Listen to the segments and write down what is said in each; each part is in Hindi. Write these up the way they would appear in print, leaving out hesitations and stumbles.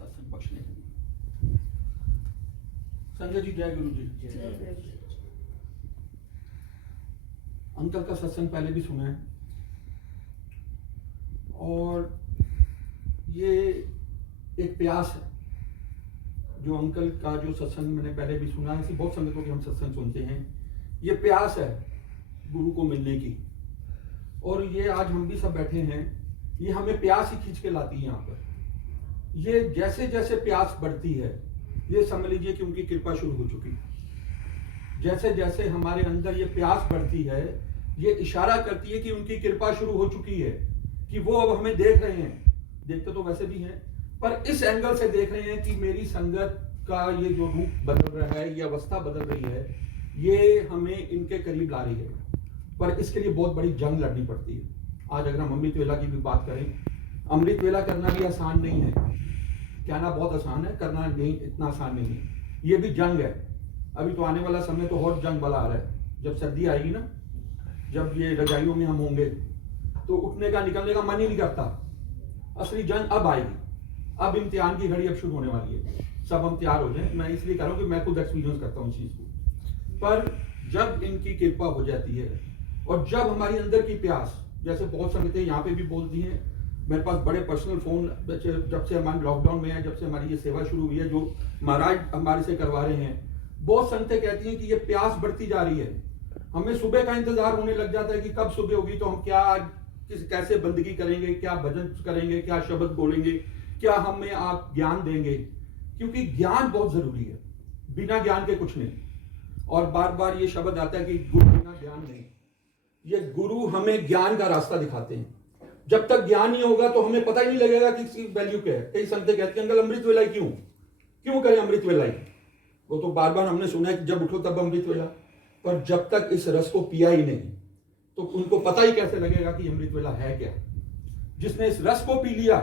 सत्संग बख्शने के लिए। संजय जी जय गुरु जी। अंकल का सत्संग पहले भी सुना है और ये एक प्यास है जो अंकल का जो सत्संग मैंने पहले भी सुना है, ऐसी बहुत संगतों के हम सत्संग सुनते हैं। ये प्यास है गुरु को मिलने की, और ये आज हम भी सब बैठे हैं, ये हमें प्यास ही खींच के लाती है यहाँ पर। ये जैसे जैसे प्यास बढ़ती है, ये समझ लीजिए कि उनकी कृपा शुरू हो चुकी। जैसे जैसे हमारे अंदर ये प्यास बढ़ती है, ये इशारा करती है कि उनकी कृपा शुरू हो चुकी है, कि वो अब हमें देख रहे हैं। देखते तो वैसे भी हैं, पर इस एंगल से देख रहे हैं कि मेरी संगत का ये जो रूप बदल रहा है, ये अवस्था बदल रही है, ये हमें इनके करीब ला रही है। पर इसके लिए बहुत बड़ी जंग लड़नी पड़ती है। आज अगर हम अमृत वेला की भी बात करें, अमृत वेला करना भी आसान नहीं है। कहना बहुत आसान है, करना नहीं, इतना आसान नहीं है। ये भी जंग है। अभी तो आने वाला समय तो और जंग वाला आ रहा है। जब सर्दी आएगी ना, जब ये रजाइयों में हम होंगे, तो उठने का निकलने का मन ही नहीं करता। असली जंग अब आएगी। अब इम्तिहान की घड़ी अब शुरू होने वाली है। सब हम तैयार हो जाएं। मैं इसलिए कह रहा हूँ कि मैं खुद एक्सपीरियंस करता हूँ इस चीज को। पर जब इनकी कृपा हो जाती है और जब हमारी अंदर की प्यास, जैसे बहुत संगतें यहाँ पे भी बोलती हैं, मेरे पास बड़े पर्सनल फोन जब से हमारे लॉकडाउन में है, जब से हमारी ये सेवा शुरू हुई है, जो महाराज हमारे से करवा रहे हैं, बहुत संगतें कहती हैं कि ये प्यास बढ़ती जा रही है। हमें सुबह का इंतजार होने लग जाता है कि कब सुबह होगी तो हम क्या कैसे बंदगी करेंगे, क्या भजन करेंगे, क्या शब्द बोलेंगे, क्या हमें आप ज्ञान देंगे, क्योंकि ज्ञान बहुत जरूरी है। बिना ज्ञान के कुछ नहीं। और बार बार ये शब्द आता है कि गुरु बिना ज्ञान नहीं। ये गुरु हमें ज्ञान का रास्ता दिखाते हैं। जब तक ज्ञान नहीं होगा तो हमें पता ही नहीं लगेगा कि इसकी वैल्यू क्या है। कई संगतें कहते हैं अंकल अमृत वेला क्यों करें अमृत वेला? वो तो बार बार हमने सुना है कि जब उठो तब अमृत वेला, पर जब तक इस रस को पिया ही नहीं तो उनको पता ही कैसे लगेगा कि अमृत वेला है क्या। जिसने इस रस को पी लिया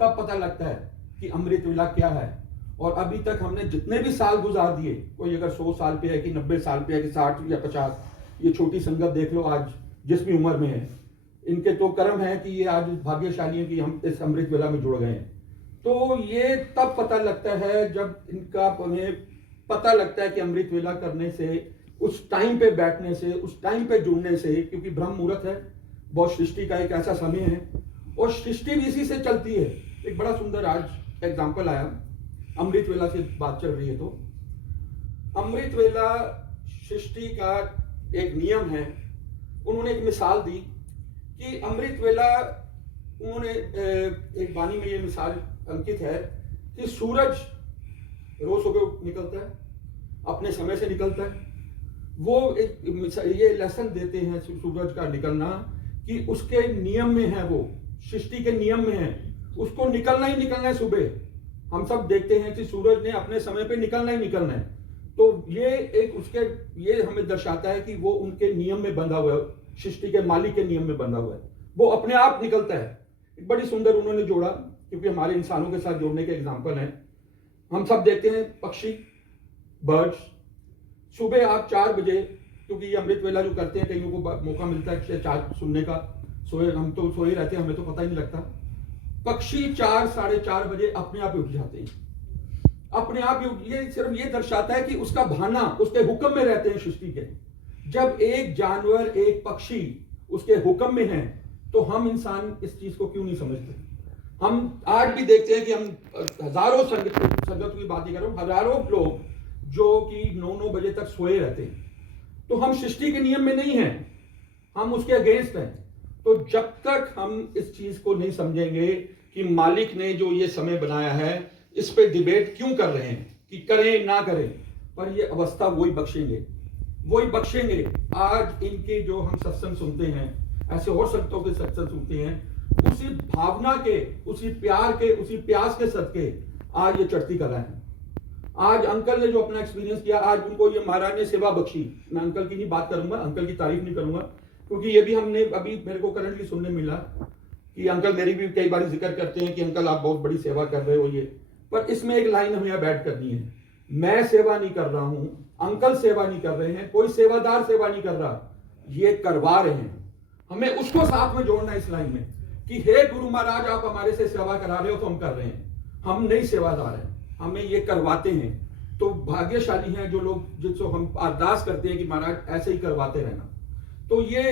तब पता लगता है कि अमृत वेला क्या है। और अभी तक हमने जितने भी साल गुजार दिए, कोई अगर 100 साल पे है कि 90 साल पे है कि 60 या 50, ये छोटी संगत देख लो आज जिस भी उम्र में है, इनके तो कर्म है कि ये आज भाग्यशाली है कि हम इस अमृत वेला में जुड़ गए हैं। तो ये तब पता लगता है जब इनका हमें पता लगता है कि अमृत वेला करने से, उस टाइम पे बैठने से, उस टाइम पे जुड़ने से, क्योंकि ब्रह्म मुहूर्त है, बहुत सृष्टि का एक ऐसा समय है और सृष्टि भी इसी से चलती है। एक बड़ा सुंदर आज एग्जाम्पल आया, अमृत वेला से बात चल रही है तो अमृत वेला सृष्टि का एक नियम है। उन्होंने एक मिसाल दी कि अमृत वेला, उन्होंने एक वाणी में ये मिसाल अंकित है कि सूरज रोज सुबह निकलता है, अपने समय से निकलता है। वो एक ये लेसन देते हैं सूरज का निकलना कि उसके नियम में है, वो सृष्टि के नियम में है, उसको निकलना ही निकलना है सुबह। हम सब देखते हैं कि सूरज ने अपने समय पे निकलना ही निकलना है। तो ये एक उसके ये हमें दर्शाता है कि वो उनके नियम में बंधा हुआ है, सृष्टि के मालिक के नियम में बंधा हुआ है, वो अपने आप निकलता है। एक बड़ी सुंदर उन्होंने जोड़ा, क्योंकि हमारे इंसानों के साथ जोड़ने के एग्जाम्पल हैं। हम सब देखते हैं पक्षी, बर्ड्स, सुबह आप 4 बजे, क्योंकि ये अमृत वेला जो करते हैं, कईयों को मौका मिलता है 4 सुनने का, हम तो सोए रहते हैं, हमें तो पता ही नहीं लगता। पक्षी 4 साढ़े 4 बजे अपने आप उठ जाते हैं, अपने आप। ये सिर्फ ये दर्शाता है कि उसका भाना, उसके हुक्म में रहते हैं सृष्टि के। जब एक जानवर, एक पक्षी उसके हुक्म में है, तो हम इंसान इस चीज को क्यों नहीं समझते? हम आज भी देखते हैं कि हम हजारों संगत की बात ही कर रहा हूं, हजारों लोग जो कि 9-9 बजे तक सोए रहते हैं। तो हम सृष्टि के नियम में नहीं हैं, हम उसके अगेंस्ट हैं। तो जब तक हम इस चीज को नहीं समझेंगे कि मालिक ने जो ये समय बनाया है, इस पे डिबेट क्यों कर रहे हैं कि करें ना करें, पर ये अवस्था वही बख्शेंगे। आज इनके जो हम सत्संग सुनते हैं, ऐसे और संतों के सत्संग सुनते हैं, उसी भावना के, उसी प्यार के, उसी प्यास के सदके आज ये चढ़ती कर रहे हैं। आज अंकल ने जो अपना एक्सपीरियंस किया, आज उनको ये महाराज ने सेवा बख्शी। मैं अंकल की नहीं बात करूंगा, अंकल की तारीफ नहीं करूंगा, क्योंकि ये भी हमने अभी मेरे को करंटली सुनने मिला कि अंकल मेरी भी कई बार जिक्र करते हैं कि अंकल आप बहुत बड़ी सेवा कर रहे हो ये। पर इसमें एक लाइन हमें अब ऐड करनी है, मैं सेवा नहीं कर रहा हूं, अंकल सेवा नहीं कर रहे हैं, कोई सेवादार सेवा नहीं कर रहा, ये करवा रहे हैं। हमें उसको साथ में जोड़ना इस लाइन में कि हे गुरु महाराज, आप हमारे से सेवा करा रहे हो तो हम कर रहे हैं। हम नहीं सेवादार हैं, हमें ये करवाते हैं। तो भाग्यशाली हैं जो लोग जिसको हम अरदास करते हैं कि महाराज ऐसे ही करवाते रहना। तो ये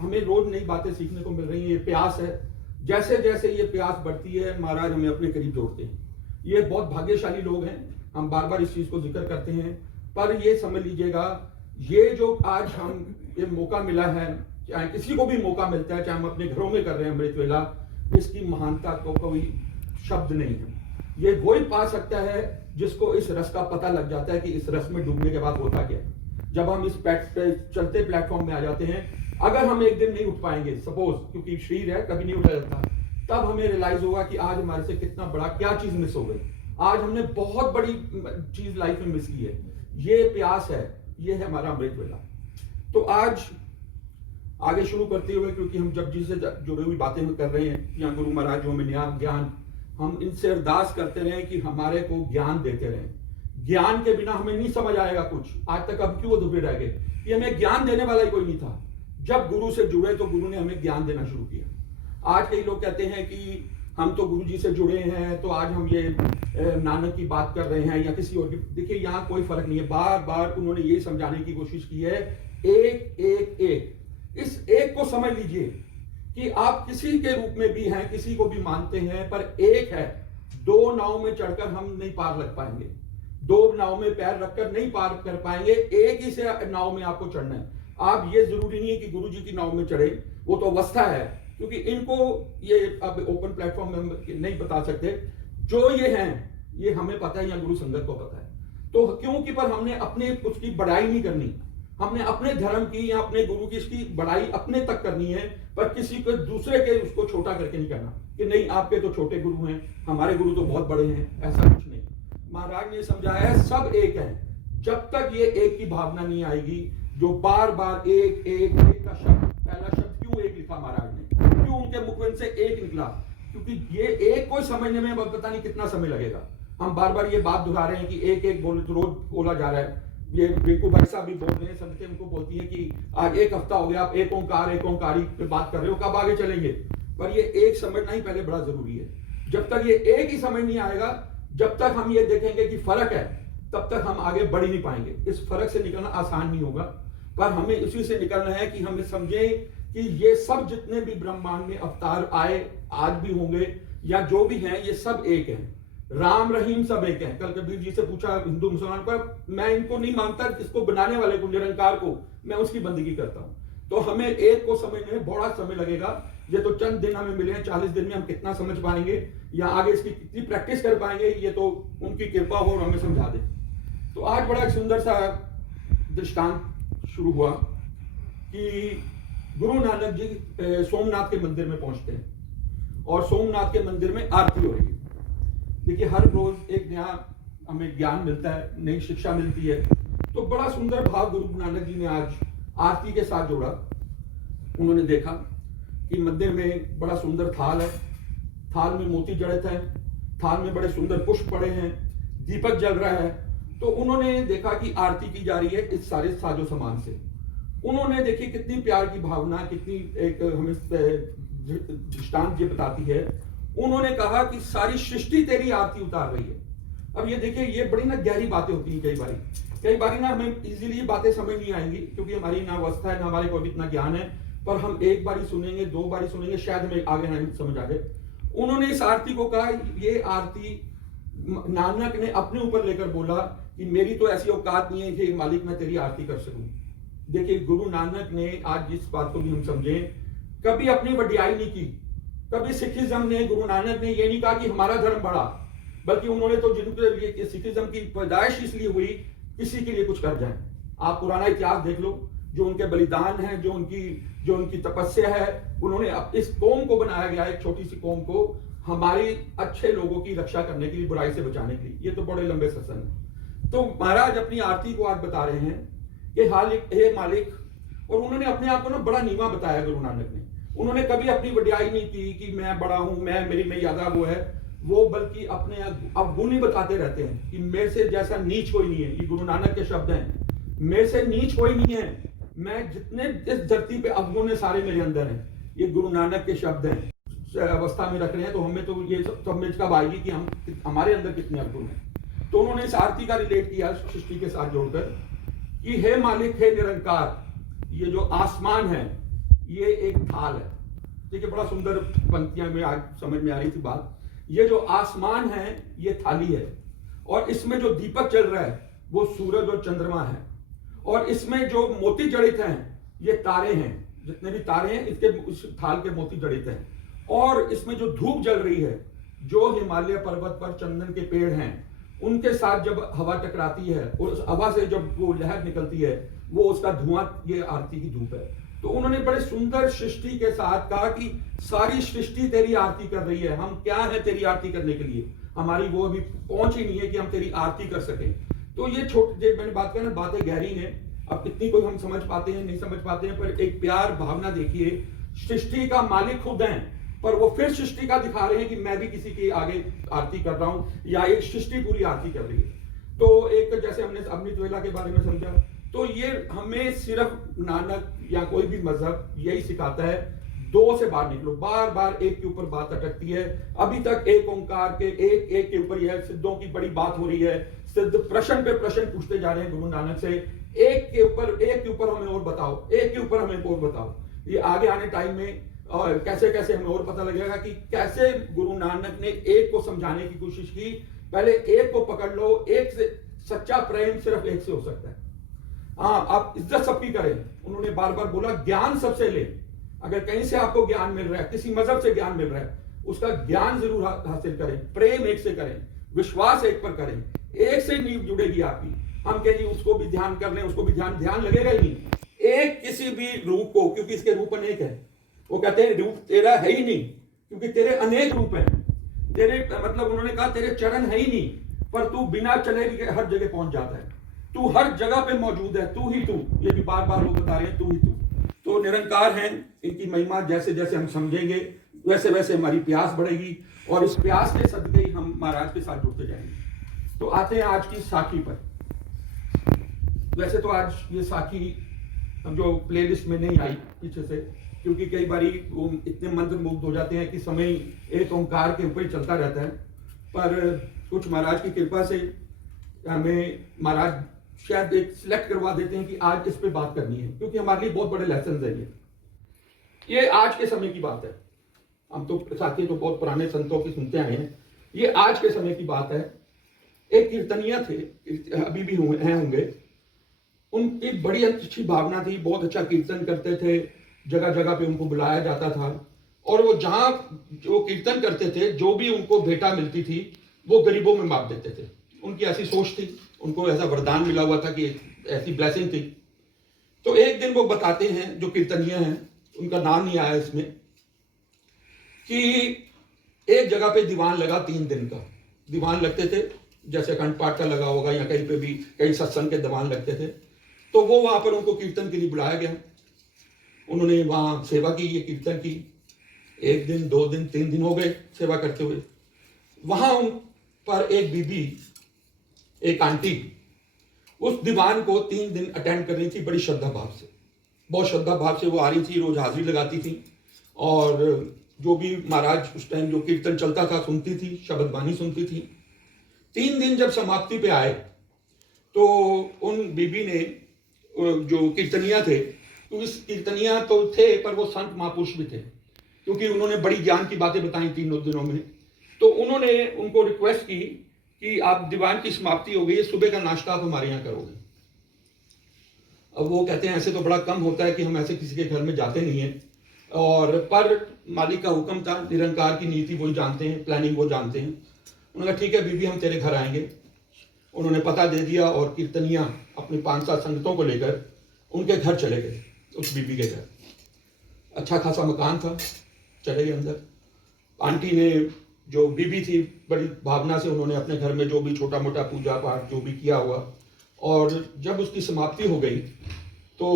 हमें रोज नई बातें सीखने को मिल रही हैं। ये प्यास है, जैसे जैसे ये प्यास बढ़ती है महाराज हमें अपने करीब जोड़ते हैं। ये बहुत भाग्यशाली लोग हैं, हम बार बार इस चीज को जिक्र करते हैं। पर ये समझ लीजिएगा, ये जो आज हम ये मौका मिला है, चाहे किसी को भी मौका मिलता है, चाहे हम अपने घरों में कर रहे हैं अमृत वेला, इसकी महानता को कोई शब्द नहीं है। ये वही पा सकता है जिसको इस रस का पता लग जाता है कि इस रस में डूबने के बाद होता क्या है। जब हम इस चलते प्लेटफॉर्म में आ जाते हैं, अगर हम एक दिन नहीं उठ पाएंगे सपोज, क्योंकि शरीर है कभी नहीं उठा जाता, तब हमें रियलाइज होगा कि आज हमारे से कितना बड़ा क्या चीज मिस हो गई। आज हमने बहुत बड़ी चीज लाइफ में मिस की है। ये प्यास है, ये है हमारा अमृत वेला। तो आज आगे शुरू करते हुए, क्योंकि हम जब जी से जुड़ी हुई बातें कर रहे हैं, या गुरु महाराज जो हमें ज्ञान, हम इनसे अरदास करते रहे कि हमारे को ज्ञान देते रहे। ज्ञान के बिना हमें नहीं समझ आएगा कुछ। आज तक हम क्यों अधूरे रह गए? ये हमें ज्ञान देने वाला ही कोई नहीं था। जब गुरु से जुड़े तो गुरु ने हमें ज्ञान देना शुरू किया। आज कई लोग कहते हैं कि हम तो गुरु जी से जुड़े हैं, तो आज हम ये नानक की बात कर रहे हैं या किसी और की। देखिए यहाँ कोई फर्क नहीं है। बार बार उन्होंने ये समझाने की कोशिश की है, एक एक एक। इस एक को समझ लीजिए कि आप किसी के रूप में भी हैं, किसी को भी मानते हैं, पर एक है। दो नाव में चढ़कर हम नहीं पार लग पाएंगे, दो नाव में पैर रखकर नहीं पार कर पाएंगे, एक ही से नाव में आपको चढ़ना है। आप ये जरूरी नहीं है कि गुरु जी की नाव में चढ़े, वो तो अवस्था है, क्योंकि इनको ये अब ओपन प्लेटफॉर्म में हम नहीं बता सकते। जो ये हैं ये हमें पता है या गुरु संगत को पता है। तो क्योंकि पर हमने अपने उसकी बढ़ाई नहीं करनी, हमने अपने धर्म की या अपने गुरु की इसकी बढ़ाई अपने तक करनी है, पर किसी को दूसरे के उसको छोटा करके नहीं करना कि नहीं आपके तो छोटे गुरु हैं, हमारे गुरु तो बहुत बड़े हैं। ऐसा कुछ नहीं। महाराज ने समझाया है सब एक है। जब तक ये एक की भावना नहीं आएगी, जो बार बार एक एक एक का शब्द, पहला शब्द क्यों एक लिखा महाराज ने, क्यों उनके मुख से एक निकला? क्योंकि ये एक को समझने में अब पता नहीं कितना समय लगेगा। हम बार बार ये बात दोहरा रहे हैं कि एक एक बोल रोज बोला जा रहा है। ये बिल्कुल भाई साहब भी बोल रहे हैं, संगतें उनको बोलती हैं कि आज एक हफ्ता हो गया आप एक ओंकारी पे बात कर रहे हो, कब आगे चलेंगे? पर ये एक समझना ही पहले बड़ा जरूरी है। जब तक ये एक ही समझ नहीं आएगा, जब तक हम ये देखेंगे कि फर्क है, तब तक हम आगे बढ़ ही नहीं पाएंगे। इस फर्क से निकलना आसान नहीं होगा, पर हमें उसी से निकलना है कि हमें समझें कि ये सब जितने भी ब्रह्मांड में अवतार आए, आज भी होंगे या जो भी हैं, ये सब एक हैं। राम रहीम सब एक हैं। कल कबीर जी से पूछा हिंदू मुसलमान पर, मैं इनको नहीं मानता, इसको बनाने वाले को, निरंकार को, मैं उसकी बंदगी करता हूं। तो हमें एक को समझने में बड़ा समय लगेगा। ये तो चंद दिन हमें मिले हैं, 40 दिन में हम कितना समझ पाएंगे या आगे इसकी कितनी प्रैक्टिस कर पाएंगे, ये तो उनकी कृपा हो और हमें समझा दे। तो आज बड़ा सुंदर सा दृष्टांत शुरू हुआ कि गुरु नानक जी सोमनाथ के मंदिर में पहुंचते हैं और सोमनाथ के मंदिर में आरती हो रही है। देखिए हर रोज एक नया हमें ज्ञान मिलता है, नई शिक्षा मिलती है। तो बड़ा सुंदर भाव गुरु नानक जी ने आज आरती के साथ जोड़ा। उन्होंने देखा कि मंदिर में बड़ा सुंदर थाल है, थाल में मोती जड़ित है, थाल में बड़े सुंदर पुष्प पड़े हैं, दीपक जल रहा है। तो उन्होंने देखा कि आरती की जा रही है इस सारे साजो सामान से। उन्होंने देखी कितनी प्यार की भावना, कितनी एक हमें दृष्टांत ये बताती है। उन्होंने कहा कि सारी सृष्टि तेरी आरती उतार रही है। अब ये देखिए, ये बड़ी ना गहरी बातें होती हैं। कई बारी ना हमें इजीली बातें समझ नहीं आएंगी, क्योंकि हमारी ना अवस्था है, ना हमारे को इतना ज्ञान है। पर हम एक बारी सुनेंगे, दो बारी सुनेंगे, शायद हमें आगे ना समझ आ जाए। उन्होंने इस आरती को कहा, ये आरती नानक ने अपने ऊपर लेकर बोला कि मेरी तो ऐसी औकात नहीं है कि मालिक मैं तेरी आरती कर सकूं। देखिए गुरु नानक ने आज जिस बात को भी हम समझें, कभी अपनी वडियाई नहीं की। कभी सिखिज्म ने, गुरु नानक ने ये नहीं कहा कि हमारा धर्म बढ़ा, बल्कि उन्होंने तो जिनके लिए सिखिज्म की पैदाइश इसलिए हुई किसी के लिए कुछ कर जाए। आप पुराना इतिहास देख लो, जो उनके बलिदान है, जो उनकी तपस्या है। उन्होंने इस कौम को बनाया गया, एक छोटी सी कौम को हमारी अच्छे लोगों की रक्षा करने के लिए, बुराई से बचाने के लिए। ये तो बड़े लंबे सत्संग। तो महाराज अपनी आरती को आज बता रहे हैं कि हे मालिक, और उन्होंने अपने आप को ना बड़ा नीवा बताया गुरु नानक ने। उन्होंने कभी अपनी वडियाई नहीं की कि मैं बड़ा हूं, मेरी में ज्यादा वो है वो, बल्कि अपने अवगुण ही बताते रहते हैं कि मेरे से जैसा नीच कोई नहीं है। ये गुरु नानक के शब्द हैं, मेरे से नीच कोई नहीं है। मैं जितने इस धरती पे अवगुण है सारे मेरे अंदर हैं। ये गुरु नानक के शब्द हैं। अवस्था में रख रहे हैं, तो हमें तो ये सब समझ कब आएगी कि हमारे अंदर कितने अवगुण हैं। तो उन्होंने इस आरती का रिलेट किया सृष्टि के साथ जोड़कर कि हे मालिक, हे निरंकार, ये जो आसमान है ये एक थाल है। ठीक है, बड़ा सुंदर पंक्तियां में आज समझ में आ रही थी बात। ये जो आसमान है ये थाली है, और इसमें जो दीपक चल रहा है वो सूरज और चंद्रमा है, और इसमें जो मोती जड़ित हैं ये तारे हैं। जितने भी तारे हैं इसके उस थाल के मोती जड़ित हैं। और इसमें जो धूप जल रही है, जो हिमालय पर्वत पर चंदन के पेड़ हैं उनके साथ जब हवा टकराती है, और उस हवा से जब वो लहर निकलती है, वो उसका धुआं, ये आरती की धूप है। तो उन्होंने बड़े सुंदर सृष्टि के साथ कहा कि सारी सृष्टि तेरी आरती कर रही है, हम क्या है तेरी आरती करने के लिए, हमारी वो अभी पहुंच ही नहीं है कि हम तेरी आरती कर सकें। तो ये छोटे, मैंने बात कहा ना, बातें गहरी हैं, अब कितनी कोई हम समझ पाते हैं नहीं समझ पाते हैं, पर एक प्यार भावना देखिए, सृष्टि का मालिक खुद हैं, पर वो फिर सृष्टि का दिखा रहे हैं कि मैं भी किसी के आगे आरती कर रहा हूं, या एक सृष्टि पूरी आरती कर रही है। तो एक जैसे हमने अमृत वेला के बारे में समझा, तो ये हमें सिर्फ नानक या कोई भी मजहब यही सिखाता है, दो से बाहर निकलो। बार बार एक के ऊपर बात अटकती है। अभी तक एक ओंकार के एक के ऊपर यह सिद्धों की बड़ी बात हो रही है, सिद्ध प्रश्न पे प्रश्न पूछते जा रहे हैं गुरु नानक से, एक के ऊपर हमें और बताओ, एक के ऊपर हमें और बताओ। ये आगे आने टाइम में और कैसे कैसे हमें और पता लगेगा कि कैसे गुरु नानक ने एक को समझाने की कोशिश की। पहले एक को पकड़ लो, एक से सच्चा प्रेम सिर्फ एक से हो सकता है। हाँ, आप इज्जत सबकी करें, उन्होंने बार बार बोला ज्ञान सबसे ले। अगर कहीं से आपको ज्ञान मिल रहा है, किसी मजहब से ज्ञान मिल रहा है, उसका ज्ञान जरूर हासिल करें, प्रेम एक से करें, विश्वास एक पर करें, एक से नींव जुड़ेगी आपकी। हम कहें जी उसको भी ध्यान कर लें, उसको भी ध्यान लगेगा ही नहीं। एक किसी भी रूप को, क्योंकि इसके रूप अनेक है, वो कहते हैं रूप तेरा है ही नहीं, क्योंकि तेरे अनेक रूप हैं। तेरे मतलब उन्होंने कहा तेरे चरण है ही नहीं, पर तू बिना चले भी हर जगह पहुंच जाता है, तू हर जगह पे मौजूद है, तू ही तू। ये भी बार बार वो बता रहे हैं, तू ही तू। तो निरंकार हैं, इनकी महिमा जैसे जैसे हम समझेंगे वैसे वैसे हमारी प्यास बढ़ेगी, और इस प्यास के सदके ही हम महाराज के साथ जुड़ते जाएंगे। तो आते हैं आज की साखी पर। वैसे तो आज ये साखी जो प्लेलिस्ट में नहीं आई पीछे से, क्योंकि कई बारी वो इतने मंत्र मुग्ध हो जाते हैं कि समय एक ओंकार के ऊपर ही चलता रहता है। पर कुछ महाराज की कृपा से हमें महाराज शायद एक सिलेक्ट करवा देते हैं कि आज इस पे बात करनी है, क्योंकि हमारे लिए बहुत बड़े लेसन है ये आज के समय की बात है। हम तो साथी तो बहुत पुराने संतों की सुनते आए हैं, ये आज के समय की बात है। एक कीर्तनिया थे, अभी भी होंगे, उनकी बड़ी अच्छी भावना थी, बहुत अच्छा कीर्तन करते थे, जगह जगह पे उनको बुलाया जाता था, और वो जहां जो कीर्तन करते थे, जो भी उनको भेंटा मिलती थी वो गरीबों में बांट देते थे। उनकी ऐसी सोच थी, उनको ऐसा वरदान मिला हुआ था कि ऐसी ब्लेसिंग थी। तो एक दिन वो बताते हैं, जो कीर्तनिया हैं, उनका नाम नहीं आया इसमें, कि एक जगह पे दीवान लगा, 3 दिन का दीवान लगते थे, जैसे अखंड पाठ का लगा होगा या कहीं पे भी कई सत्संग के दीवान लगते थे। तो वो वहां पर उनको कीर्तन के लिए बुलाया गया, उन्होंने वहां सेवा की, ये कीर्तन की। 1 दिन 2 दिन 3 दिन हो गए सेवा करते हुए। वहां उन पर एक बीबी, एक आंटी, उस दीवान को 3 दिन अटेंड कर रही थी, बड़ी श्रद्धा भाव से, बहुत श्रद्धा भाव से वो आ रही थी, रोज हाजिरी लगाती थी, और जो भी महाराज उस टाइम जो कीर्तन चलता था सुनती थी, शब्द वाणी सुनती थी। 3 दिन जब समाप्ति पे आए तो उन बीबी ने, जो कीर्तनिया थे, तो इस कीर्तनिया तो थे पर वो संत महापुरुष भी थे, क्योंकि उन्होंने बड़ी ज्ञान की बातें बताई 3 दिनों में। तो उन्होंने उनको रिक्वेस्ट की कि आप दीवान की समाप्ति हो गई है, सुबह का नाश्ता आप हमारे यहाँ करोगे। अब वो कहते हैं ऐसे तो बड़ा कम होता है कि हम ऐसे किसी के घर में जाते नहीं हैं, और पर मालिक का हुक्म था, निरंकार की नीति वही जानते हैं, प्लानिंग वो जानते हैं। उन्होंने कहा ठीक है बीबी, हम तेरे घर आएंगे। उन्होंने पता दे दिया, और कीर्तनिया अपने 5-7 संगतों को लेकर उनके घर चले गए, उस बीबी के घर। अच्छा खासा मकान था, चले गए अंदर। आंटी ने, जो बीबी थी, बड़ी भावना से उन्होंने अपने घर में जो भी छोटा मोटा पूजा पाठ जो भी किया हुआ, और जब उसकी समाप्ति हो गई तो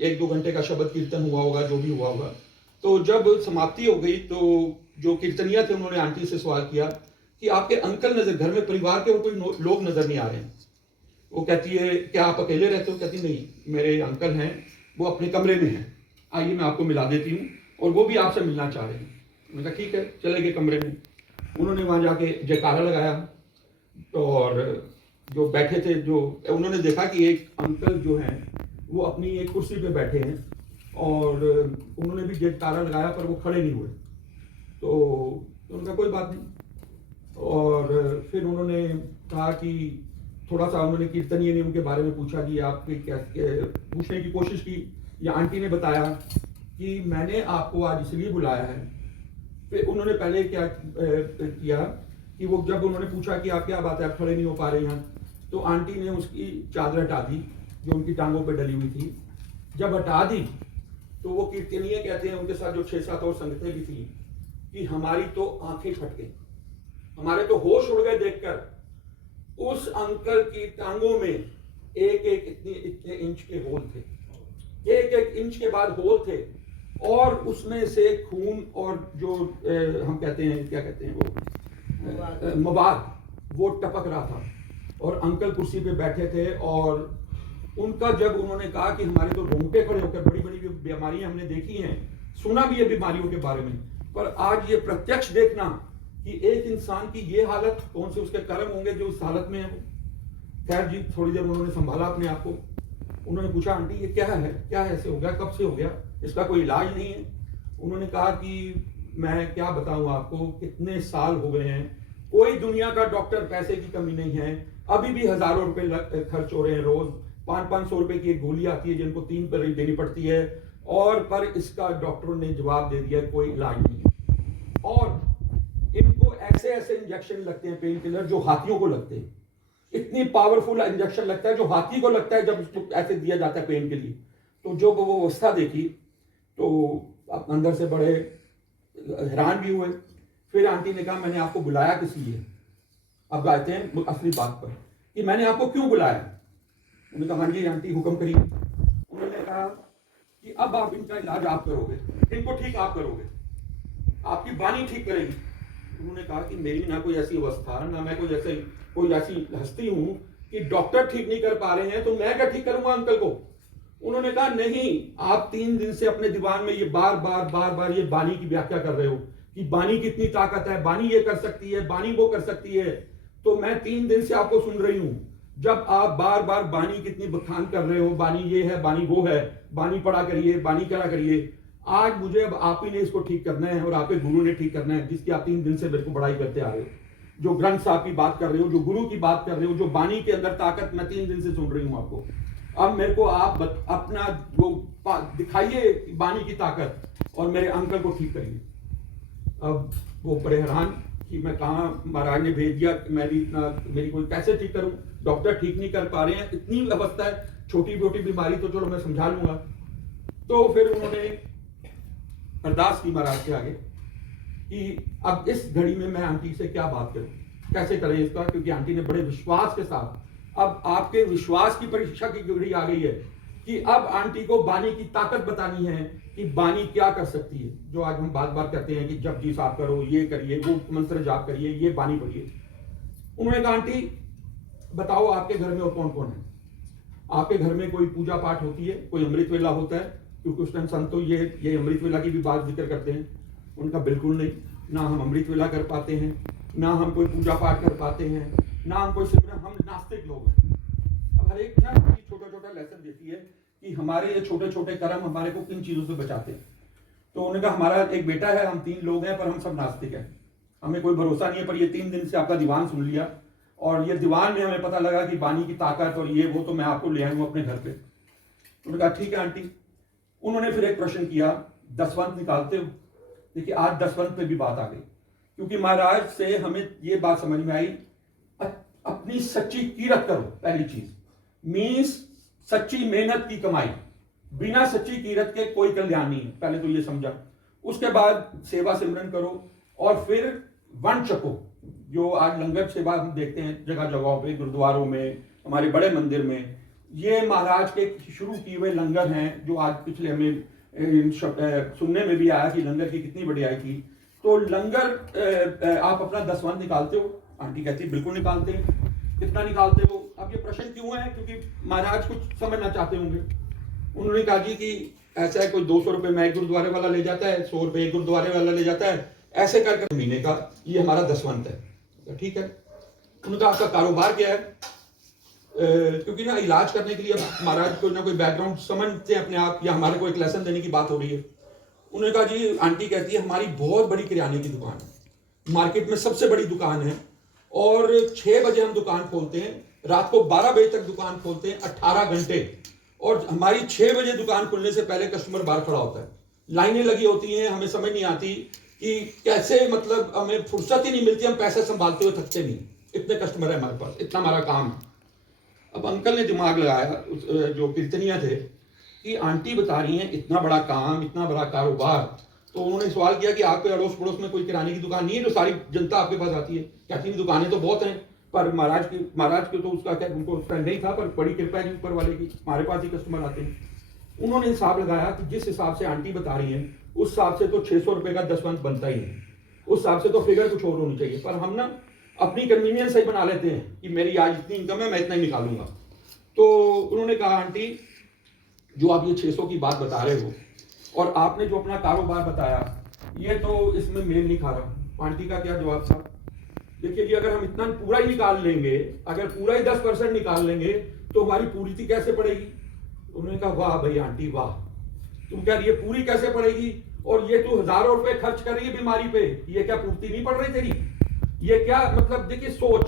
1-2 घंटे का शब्द कीर्तन हुआ होगा, जो भी हुआ होगा। तो जब समाप्ति हो गई तो जो कीर्तनिया थे उन्होंने आंटी से सवाल किया कि आपके अंकल नजर, घर में परिवार के कोई लोग नजर नहीं आ रहे हैं। वो कहती है क्या आप अकेले रहते हो? कहती नहीं, मेरे अंकल हैं, वो अपने कमरे में हैं, आइए मैं आपको मिला देती हूँ, और वो भी आपसे मिलना चाह रहे हैं। मैंने कहा ठीक है, चले गए कमरे में। उन्होंने वहाँ जाके जयकारा लगाया और जो बैठे थे, जो उन्होंने देखा कि एक अंकल जो हैं वो अपनी एक कुर्सी पे बैठे हैं और उन्होंने भी जयकारा लगाया पर वो खड़े नहीं हुए। तो उनका कोई बात नहीं। और फिर उन्होंने कहा कि थोड़ा सा उन्होंने कीर्तनीय नियम के बारे में पूछा कि आपके कैसे, पूछने की कोशिश की। या आंटी ने बताया कि मैंने आपको आज इसलिए बुलाया है। फिर उन्होंने पहले क्या किया कि वो जब उन्होंने पूछा कि आप क्या बात है, आप खड़े नहीं हो पा रहे यहाँ, तो आंटी ने उसकी चादर हटा दी जो उनकी टांगों पे डली हुई थी। जब हटा दी तो वो कीर्तनीय कहते हैं, उनके साथ जो 6-7 और संगतें भी थी, कि हमारी तो आंखें फट गई, हमारे तो होश उड़ गए देखकर। उस अंकल की टांगों में एक एक इतने इंच के होल थे, एक एक इंच के बाद होल थे, और उसमें से खून और जो हम कहते हैं, क्या कहते हैं वो, मवाद, वो टपक रहा था। और अंकल कुर्सी पे बैठे थे और उनका जब उन्होंने कहा कि हमारे तो रोंगटे खड़े होकर, बड़ी बड़ी बीमारियां हमने देखी हैं, सुना भी है बीमारियों के बारे में, पर आज ये प्रत्यक्ष देखना कि एक इंसान की ये हालत, कौन से उसके कर्म होंगे जो उस हालत में है। खैर जी, थोड़ी देर उन्होंने संभाला अपने आप को। उन्होंने पूछा, आंटी ये क्या है, क्या ऐसे हो गया, कब से हो गया, इसका कोई इलाज नहीं है? उन्होंने कहा कि मैं क्या बताऊं आपको, कितने साल हो गए हैं, कोई दुनिया का डॉक्टर, पैसे की कमी नहीं है, अभी भी हजारों रुपए खर्च हो रहे हैं, रोज 500-500 रुपए की एक गोली आती है जिनको 3 पर देनी पड़ती है, और पर इसका डॉक्टरों ने जवाब दे दिया कोई इलाज नहीं है। और इनको ऐसे ऐसे इंजेक्शन लगते हैं, पेन किलर, जो हाथियों को लगते हैं। इतनी पावरफुल इंजेक्शन लगता है जो हाथी को लगता है जब उसको ऐसे दिया जाता है पेन के लिए। तो जो वो अवस्था देखी तो अंदर से बड़े हैरान भी हुए। फिर आंटी ने कहा, मैंने आपको बुलाया किस लिए? अब आते हैं असली बात पर कि मैंने आपको क्यों बुलाया। उन्होंने कहा, हाँ जी आंटी हुक्म करिए। उन्होंने कहा कि अब आप इनका इलाज आप करोगे, इनको ठीक आप करोगे, आपकी बानी ठीक करेगी। उन्होंने कहा कि मेरी ना कोई ऐसी अवस्था, ना मैं कोई ऐसी हस्ती हूं कि डॉक्टर ठीक नहीं कर पा रहे हैं तो मैं क्या ठीक करूंगा अंकल को। उन्होंने कहा, नहीं, आप 3 दिन से अपने दीवान में ये बार बार ये बानी की व्याख्या कर रहे हो कि बानी कितनी ताकत है, बानी ये कर सकती है, बानी वो कर सकती है। तो मैं 3 दिन से आपको सुन रही हूं, जब आप बार बार बानी कितनी बखान कर रहे हो, बानी ये है, बानी वो है, बानी पढ़ा करिए, बानी करा करिए। आज मुझे अब आप ही ने इसको ठीक करना है और आपके गुरु ने ठीक करना है, जिसकी आप 3 दिन से मेरे को बड़ाई करते आ रहे हो। जो ग्रंथ साहब की बात कर रहे हो, जो गुरु की बात कर रहे हो, जो बानी के अंदर ताकत मैं 3 दिन से सुन रही हूं आपको। अब मेरे को आप अपना वो दिखाइए बानी की ताकत और मेरे अंकल को ठीक करिए। अब वो बड़े हैरान कि मैं कहाँ, महाराज ने भेज दिया, मेरी कोई कैसे ठीक करूं, डॉक्टर ठीक नहीं कर पा रहे हैं, इतनी अवस्था है, छोटी छोटी बीमारी तो चलो मैं समझा लूंगा। तो फिर उन्होंने अरदास की महाराज के आगे कि अब इस घड़ी में मैं आंटी से क्या बात करूं, कैसे करें इसका, क्योंकि आंटी ने बड़े विश्वास के साथ, अब आपके विश्वास की परीक्षा की घड़ी आ गई है कि अब आंटी को बानी की ताकत बतानी है कि बानी क्या कर सकती है। जो आज हम बार बार कहते हैं कि जब जी साफ करो, ये करिए, वो मंत्र जाप करिए, ये बानी पढ़िए। उन्होंने कहा, आंटी बताओ आपके घर में और कौन कौन है, आपके घर में कोई पूजा पाठ होती है, कोई अमृत वेला होता है? क्योंकि उस टाइम संत तो ये अमृत वेला की भी बात जिक्र करते हैं। उनका बिल्कुल नहीं, ना हम अमृत वेला कर पाते हैं, ना हम कोई पूजा पाठ कर पाते हैं, ना हम कोई सिमरन, हम नास्तिक लोग हैं। अब हर एक ना छोटा छोटा लेसन देती है कि हमारे ये छोटे छोटे कर्म हमारे को किन चीजों से बचाते हैं। तो उन्होंने कहा, हमारा एक बेटा है, हम 3 लोग हैं, पर हम सब नास्तिक हैं, हमें कोई भरोसा नहीं है, पर ये 3 दिन से आपका दीवान सुन लिया और ये दीवान में हमें पता लगा कि बानी की ताकत और ये वो, तो मैं आपको ले आऊंगा अपने घर पे। उन्होंने कहा, ठीक है आंटी। उन्होंने फिर एक प्रश्न किया, दसवंत निकालते हो? देखिए, आज दसवंत पे भी बात आ गई, क्योंकि महाराज से हमें ये बात समझ में आई, अपनी सच्ची कीरत करो। पहली चीज मीन्स सच्ची मेहनत की कमाई, बिना सच्ची कीरत के कोई कल्याण नहीं है, पहले तो ये समझा। उसके बाद सेवा सिमरन करो और फिर वन चको। जो आज लंगर सेवा हम देखते हैं जगह जगहों पे, गुरुद्वारों में, हमारे बड़े मंदिर में, ये महाराज के शुरू किए हुए लंगर हैं, जो आज पिछले हमें सुनने में भी आया कि लंगर की कितनी बढ़ियाई थी। तो लंगर आप अपना दसवंत निकालते हो? आंटी कहती बिल्कुल निकालते हैं। कितना निकालते हो? अब ये प्रश्न क्यों है, क्योंकि महाराज कुछ समझना चाहते होंगे। उन्होंने कहा जी कि ऐसा है, कोई 200 रुपये में एक गुरुद्वारे वाला ले जाता है, 100 रुपये एक गुरुद्वारे वाला ले जाता है, ऐसे कर महीने का ये हमारा दसवंत है। ठीक है, उनका आपका कारोबार क्या है? क्योंकि ना इलाज करने के लिए महाराज कोई ना कोई बैकग्राउंड समझते हैं अपने आप, या हमारे को एक लेसन देने की बात हो रही है। उन्होंने कहा जी, आंटी कहती है हमारी बहुत बड़ी किराने की दुकान है, मार्केट में सबसे बड़ी दुकान है, और 6 बजे हम दुकान खोलते हैं, रात को 12 बजे तक दुकान खोलते हैं, 18 घंटे। और हमारी 6 बजे दुकान खुलने से पहले कस्टमर बाहर खड़ा होता है, लाइनें लगी होती हैं, हमें समझ नहीं आती कि कैसे, मतलब हमें फुर्सत ही नहीं मिलती, हम पैसे संभालते हुए थकते नहीं, इतने कस्टमर है हमारे पास, इतना हमारा काम है। अब अंकल ने दिमाग लगाया, जो कीर्तनिया थे, कि आंटी बता रही हैं इतना बड़ा काम, इतना बड़ा कारोबार, तो उन्होंने सवाल किया कि आपके अड़ोस पड़ोस में कोई किराने की दुकान नहीं है जो सारी जनता आपके पास आती है? कहती दुकानें तो बहुत हैं, पर महाराज की तो उसका क्या, उनको उसका नहीं था, पर बड़ी कृपा है ऊपर वाले की, हमारे पास ही कस्टमर आते हैं। उन्होंने हिसाब लगाया कि जिस हिसाब से आंटी बता रही हैं उस हिसाब से तो 600 रुपये का दसवंत बनता ही नहीं, उस हिसाब से तो फिगर कुछ और होनी चाहिए। पर हम ना अपनी कन्वीनियंस ही बना लेते हैं कि मेरी आज इतनी इनकम है, मैं इतना ही निकालूंगा। तो उन्होंने कहा आंटी, जो आप ये 600 की बात बता रहे हो और आपने जो अपना कारोबार बताया, ये तो इसमें मेल नहीं खा रहा। आंटी का क्या जवाब था? देखिए जी, अगर हम इतना पूरा ही निकाल लेंगे, अगर पूरा ही 10% निकाल लेंगे तो हमारी पूर्ति कैसे पड़ेगी? उन्होंने कहा वाह भाई आंटी वाह, तुम कह रही है पूरी कैसे पड़ेगी, और ये तू हजारों रुपए खर्च कर रही है बीमारी पे, ये क्या पूर्ति नहीं पड़ रही तेरी? ये क्या मतलब? देखिए सोच,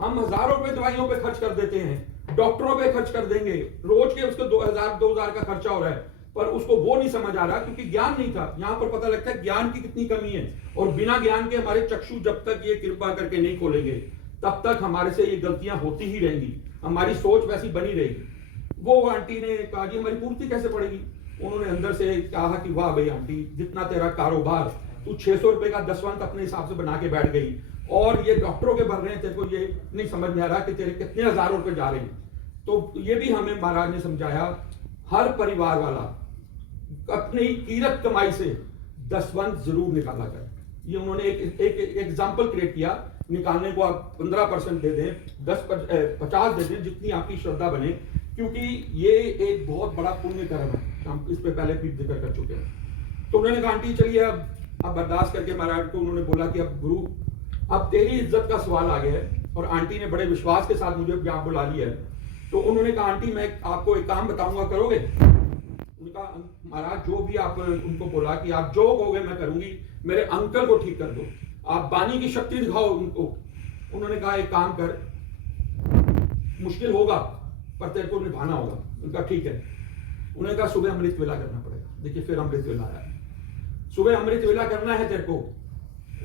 हम हजारों रुपए दवाइयों पे खर्च कर देते हैं, डॉक्टरों पे खर्च कर देंगे, रोज के उसको 2000 का खर्चा हो रहा है, पर उसको वो नहीं समझ आ रहा क्योंकि ज्ञान नहीं था। यहां पर पता लगता है ज्ञान की कितनी कमी है, और बिना ज्ञान के हमारे चक्षु जब तक ये कृपा करके नहीं खोलेंगे तब तक हमारे से ये गलतियां होती ही रहेंगी, हमारी सोच वैसी बनी रहेगी। वो आंटी ने कहा जी हमारी पूर्ति कैसे पड़ेगी? उन्होंने अंदर से कहा कि वाह भाई आंटी, जितना तेरा कारोबार, तू 600 रुपए का दसवंत अपने हिसाब से बना के बैठ गई, और ये डॉक्टरों के भर रहे हैं, तेरे को ये नहीं समझ में आ रहा कि तेरे कितने हजारों रुपए जा रहे हैं। तो ये भी हमें महाराज ने समझाया, हर परिवार वाला अपनी कीरत कमाई से दसवंत जरूर निकाला कर। ये उन्होंने एक एग्जाम्पल क्रिएट किया, निकालने को आप 15% दे दें, 50 दे दें, जितनी आपकी श्रद्धा बने, क्योंकि ये एक बहुत बड़ा पुण्य कर्म है, हम इस पे पहले भी जिक्र कर चुके हैं। तो उन्होंने कहा आंटी चलिए अब बर्दाश्त करके महाराज को उन्होंने बोला कि अब गुरु, अब तेरी इज्जत का सवाल आ गया है, और आंटी ने बड़े विश्वास के साथ मुझे यहाँ बुला लिया है। तो उन्होंने कहा आंटी मैं आपको एक काम बताऊंगा, करोगे? उनका महाराज जो भी आप उनको बोला कि आप जो कहोगे मैं करूंगी, मेरे अंकल को ठीक कर दो, आप बानी की शक्ति दिखाओ उनको। उन्होंने कहा एक काम कर, मुश्किल होगा पर तेरे को निभाना होगा। उनका ठीक है। उन्होंने कहा सुबह अमृत वेला करना पड़ेगा। देखिए फिर अमृत वेला आया, सुबह अमृत वेला करना है तेरे को।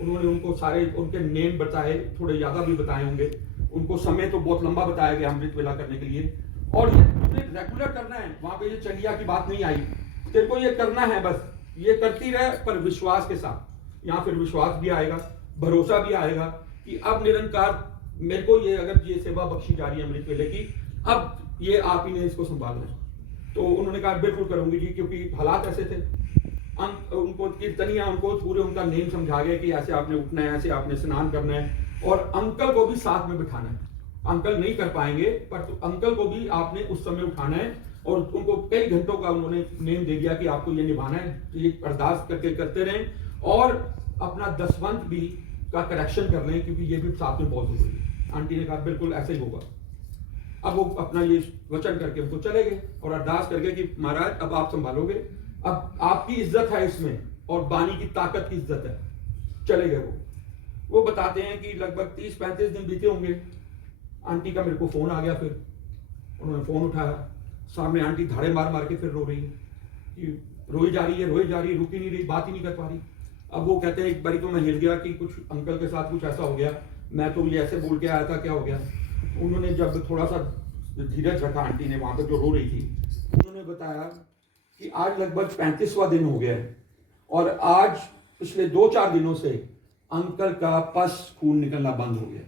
उन्होंने उनको सारे उनके नेम बताए, थोड़े ज्यादा भी बताए होंगे, उनको समय तो बहुत लंबा बताया गया अमृत वेला करने के लिए, और ये तुझे रेगुलर करना है, वहां पे ये चलिया की बात नहीं आई, तेरे को ये करना है, बस ये करती रहे पर विश्वास के साथ। यहाँ फिर विश्वास भी आएगा, भरोसा भी आएगा कि अब निरंकार मेरे को ये, अगर ये सेवा बख्शी जा रही है अमृत वेले की, अब ये आप ही ने इसको संभालना है। तो उन्होंने कहा बिल्कुल करूंगी जी, क्योंकि हालात ऐसे थे। उनको कीर्तनिया, उनको पूरे उनका नेम समझा गया कि ऐसे आपने उठना है, ऐसे आपने स्नान करना है, और अंकल को भी साथ में बिठाना है। अंकल नहीं कर पाएंगे पर तो अंकल को भी आपने उस समय उठाना है, और उनको कई घंटों का उन्होंने नेम दे दिया कि आपको ये निभाना है। तो ये अरदास करके करते रहें, और अपना दसवंत भी का करेक्शन कर लें, क्योंकि ये भी साथ में बहुत जरूरी है। आंटी ने कहा बिल्कुल ऐसे ही होगा। अब वो अपना ये वचन करके उनको चले गए, और अरदास करके कि महाराज अब आप संभालोगे, अब आपकी इज्जत है इसमें, और बानी की ताकत की इज्जत है। चले गए वो बताते हैं कि लगभग 30-35 दिन बीते होंगे। आंटी का मेरे को फोन आ गया, फिर उन्होंने फोन उठाया, सामने आंटी धाड़े मार मार के फिर रो रही है, कि रोई जा रही है, रुक ही नहीं रही, बात ही नहीं कर पा रही। अब वो कहते हैं एक बारी तो मैं हिल गया कि कुछ अंकल के साथ कुछ ऐसा हो गया, मैं तो ये ऐसे बोल के आया था, क्या हो गया? उन्होंने जब थोड़ा सा धीरज रखा, आंटी ने वहां पर जो रो रही थी, उन्होंने बताया कि आज लगभग 35वां दिन हो गया है, और आज पिछले 2-4 दिनों से अंकल का पस खून निकलना बंद हो गया।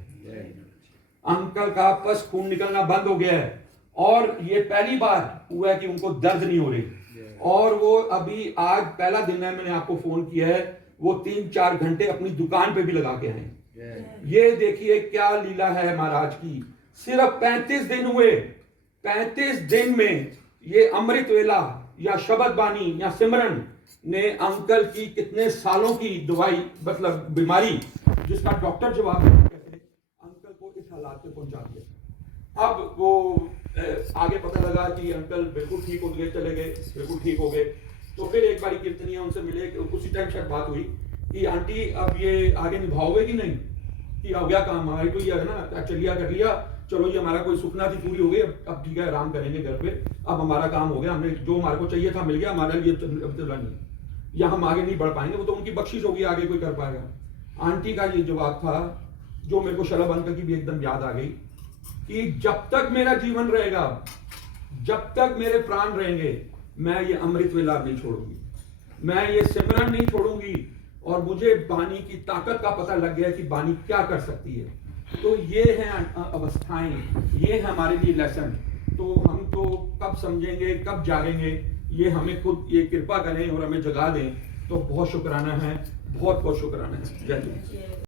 अंकल का पस खून निकलना बंद हो गया है, और ये पहली बार हुआ है कि उनको दर्द नहीं हो रही, और वो अभी आज पहला दिन है, मैंने आपको फोन किया है, वो 3-4 घंटे अपनी दुकान पे भी लगा के आए। ये देखिए क्या लीला है महाराज की। सिर्फ 35 दिन हुए, 35 दिन में ये अमृत वेला या शब्द बानी या सिमरन ने अंकल की कितने सालों की दवाई मतलब बीमारी जिसका डॉक्टर जवाब कैसे अंकल को इस हालात पे पहुंचा दिया। अब वो आगे पता लगा कि अंकल बिल्कुल ठीक हो गए, चले गए, बिल्कुल ठीक हो गए। तो फिर एक बारी कीर्तनिया उनसे मिले, उसी टाइम शायद बात हुई कि आंटी अब ये आगे निभाओगे कि नहीं, कि हो गया काम, हमारी तो ये है ना चलिया कर लिया, चलो ये हमारा कोई सुपना थी पूरी हो गई, अब ठीक है आराम करेंगे घर पे, अब हमारा काम हो गया, हमने जो हमारे को चाहिए था मिल गया, हमारे लिए अब चला नहीं, या हम आगे नहीं बढ़ पाएंगे, वो तो उनकी बख्शिश होगी, आगे कोई कर पाएगा। आंटी का ये जवाब था जो मेरे को शलभ अंकल की भी एकदम याद आ गई कि जब तक मेरा जीवन रहेगा, जब तक मेरे प्राण रहेंगे, मैं ये अमृत वेला नहीं छोड़ूंगी, मैं ये सिमरन नहीं छोड़ूंगी। और मुझे बानी की ताकत का पता लग गया कि बानी क्या कर सकती है। तो ये हैं अवस्थाएं, ये है हमारे लिए लेसन। तो हम तो कब समझेंगे, कब जागेंगे, ये हमें खुद ये कृपा करें और हमें जगा दें। तो बहुत शुक्राना है, बहुत बहुत शुक्राना है। जय हिंद।